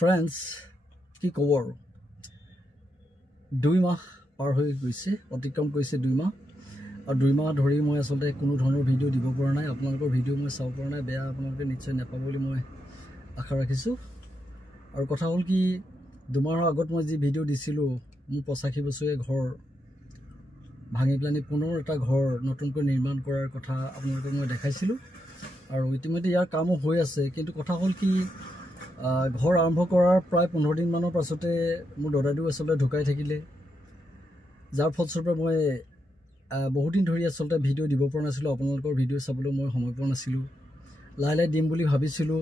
Friends, কি কব আৰু 2 মাহ পাৰ হৈ গৈছে অতিক্ৰম কৰিছে 2 মাহ আৰু 2 মাহ ধৰি মই আসলে কোনো ধৰণৰ ভিডিও দিব পৰা নাই আপোনালোকৰ ভিডিও মই চাব পৰা নাই বেয়া আপোনালোকে নিশ্চয় নাপাব বুলি মই আশা ৰাখিছো আৰু কথা হ'ল কি 2 মাহৰ আগত মই যি ভিডিও দিছিলো মোৰ 85 বছৰীয়া ঘৰ ভাঙি প্লানি পুনৰ এটা ঘৰ নতুনকৈ নিৰ্মাণ কৰাৰ কথা আপোনালোকক মই দেখাইছিলো আৰু ইতিমধ্যে ইয়াৰ কামো হৈ আছে কিন্তু কথা হ'ল কি ঘৰ আৰম্ভ কৰাৰ প্ৰায় 15 দিন মানৰ পাছতে মোৰ দদাইও আসলে ঢুকাই থাকিলে যাৰ ফলস্বৰূপে মই বহুত দিন ধৰি আসলে ভিডিও দিব পৰা নাছিলো আপোনালোকৰ ভিডিও চাবলৈ মই সময় পোৱা নাছিলো লাহে দিম বুলি ভাবিছিলো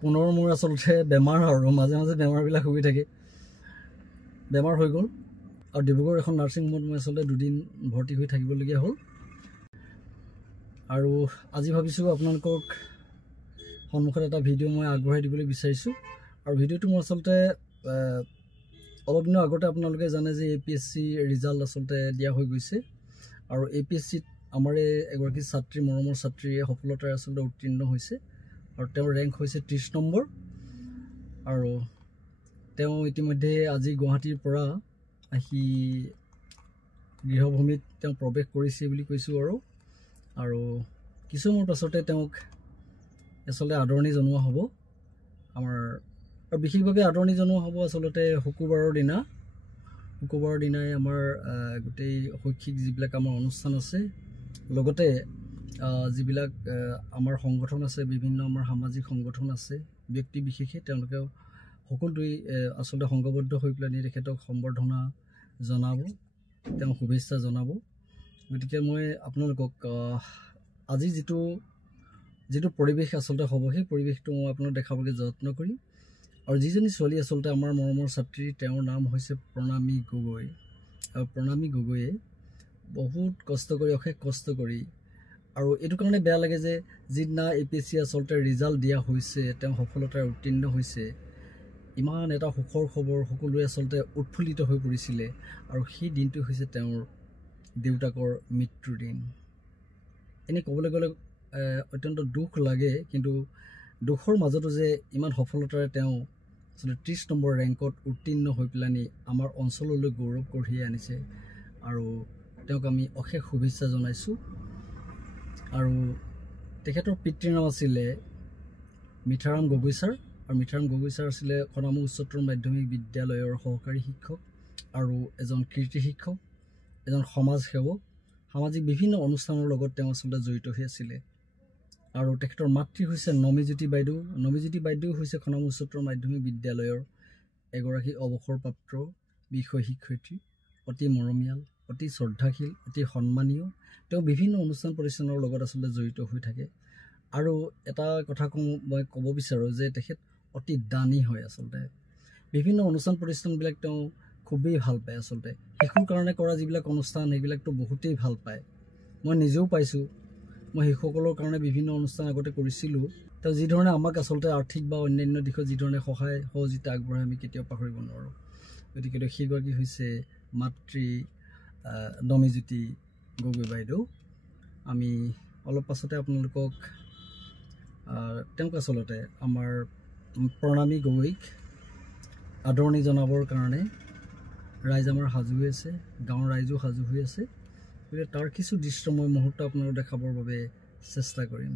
পুনৰ মোৰ আসলে বেমাৰ আৰু মাজে মাজে বেমাৰবিলাক হৈ থাকে বেমাৰ হৈ গ'ল আৰু ডিব্ৰুগড় এখন নাৰ্ছিং হোমত মই আসলে 2 দিন ভৰ্তি হৈ থাকিবলগীয়া হ'ল আৰু আজি ভাবিছো আপোনালোকক সন্মুখত এটা ভিডিও মই আগবঢ়াই দিবলৈ বিচাৰিছো আৰু ভিডিওটো মই আসলে অলপ দিনৰ আগতে আপোনালোকে জানে যে এপিএসসি ৰিজাল্ট আসলে দিয়া হৈ গৈছে আৰু এপিএসসি আমাৰ এগৰাকী ছাত্ৰী মৰমৰ ছাত্ৰীয়ে সফলতাৰে আসলে উত্তীৰ্ণ হৈছে আৰু তেওঁৰ ৰেংক হৈছে 30 নম্বৰ আৰু তেওঁ ইতিমধ্যে আজি গুৱাহাটীৰ পৰা আহি গৃহভূমিত তেওঁ প্ৰৱেশ কৰিছে বুলি কৈছো আৰু কিছুমানৰ পাছতে তেওঁক আসলে আদৰণি জনোৱা হ'ব আমাৰ আৰু বিশেষভাৱে আদৰণি জনোৱা হ'ব আসলে শুকুৰবাৰৰ দিনাই আমাৰ গোটেই শৈক্ষিক যিবিলাক আমাৰ অনুষ্ঠান আছে লগতে যিবিলাক আমাৰ সংগঠন আছে বিভিন্ন আমাৰ সামাজিক সংগঠন আছে ব্যক্তি বিশেষে তেওঁলোকে সকলোই আসলে সংগবদ্ধ হৈ প্লানি তেখেতক সম্বৰ্ধনা জনাব তেওঁ শুভেচ্ছা জনাব গতিকে মই আপোনালোকক আজি যেটো পৰিবেশ আসলে হ'ব সেই পৰিবেশটো মই আপোনাক দেখাবলৈ যত্ন কৰিম আৰু যিজনী ছোৱালী আসলে আমাৰ মৰমৰ ছাত্ৰী তেওঁৰ নাম হৈছে প্ৰণামী গগৈ আৰু প্ৰণামী গগৈয়ে বহুত কষ্ট কৰি অশেষ কষ্ট কৰি আৰু এটো কাৰণে বেয়া লাগে যে যিদিনা এপিএসসি আসলে ৰিজাল্ট দিয়া হৈছে তেওঁ সফলতাৰে উত্তীৰ্ণ হৈছে ইমান এটা সুখৰ খবৰ সকলোৱে আসলে উৎফুল্লিত হৈ পৰিছিল আৰু সেই দিনটো হৈছে তেওঁৰ দেউতাকৰ মৃত্যুৰ দিন এনে ক'বলৈ গ'লে অত্যন্ত দুখ লাগে কিন্তু দুখৰ মাজতো যে ইমান সফলতাৰে তেওঁ আসলে 30 নম্বৰ ৰেংকত উত্তীৰ্ণ হৈ প্লানি আমাৰ অঞ্চললৈ গৌৰৱ কঢ়িয়াই আনিছে আৰু তেওঁক আমি অশেষ শুভেচ্ছা জনাইছো আৰু তেখেতৰ পিতৃৰ নাম আছিল মিঠাৰাম গগৈ ছাৰ আৰু মিঠাৰাম গগৈ ছাৰ আছিল খনামু উচ্চতৰ মাধ্যমিক বিদ্যালয়ৰ সহকাৰী শিক্ষক আৰু এজন কীৰ্তি শিক্ষক এজন সমাজ সেৱক সামাজিক বিভিন্ন অনুষ্ঠানৰ লগত তেওঁ আসলে জড়িত হৈ আছিল আৰু তেখেতৰ মাতৃ হৈছে নমিজ্যোতি বাইদেউ হৈছে খনামু উচ্চতৰ মাধ্যমিক বিদ্যালয়ৰ এগৰাকী অৱসৰপ্ৰাপ্ত বিষয় শিক্ষয়িত্ৰী অতি মৰমীয়াল অতি শ্ৰদ্ধাশীল অতি সন্মানীয় তেওঁ বিভিন্ন অনুষ্ঠান প্ৰতিষ্ঠানৰ লগত আসলে জড়িত হৈ থাকে আৰু এটা কথা মই ক'ব বিচাৰো যে তেখেত অতি দানী হয় আসলে বিভিন্ন অনুষ্ঠান প্ৰতিষ্ঠানবিলাক তেওঁ খুবেই ভাল পায় আসলে শিশুৰ কাৰণে কৰা যিবিলাক অনুষ্ঠান সেইবিলাকটো বহুতেই ভাল পায় মই নিজেও পাইছো মই শিশুসকলৰ কাৰণে বিভিন্ন অনুষ্ঠান আগতে কৰিছিলো তেওঁ যি ধৰণে আমাক আসলে আৰ্থিক বা অন্যান্য দিশত যি ধৰণে সহায় সহযোগিতা আগবঢ়ায় আমি কেতিয়াও পাহৰিব নোৱাৰো গতিকে সেইগৰাকী হৈছে মাতৃ নমিজ্যোতি গগৈ বাইদেউ আমি অলপ পাছতে আপোনালোকক তেওঁক আসলে আমাৰ প্ৰণামী গগৈক আদৰণি জনাবৰ কাৰণে ৰাইজ আমাৰ সাজু হৈ আছে গাঁৱৰ ৰাইজো সাজু হৈ আছে গতিকে তাৰ কিছু দৃশ্যময় মুহূৰ্ত আপোনালোকক দেখাবৰ বাবে চেষ্টা কৰিম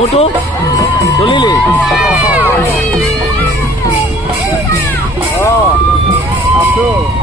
Foto tulili. Oh, aduh.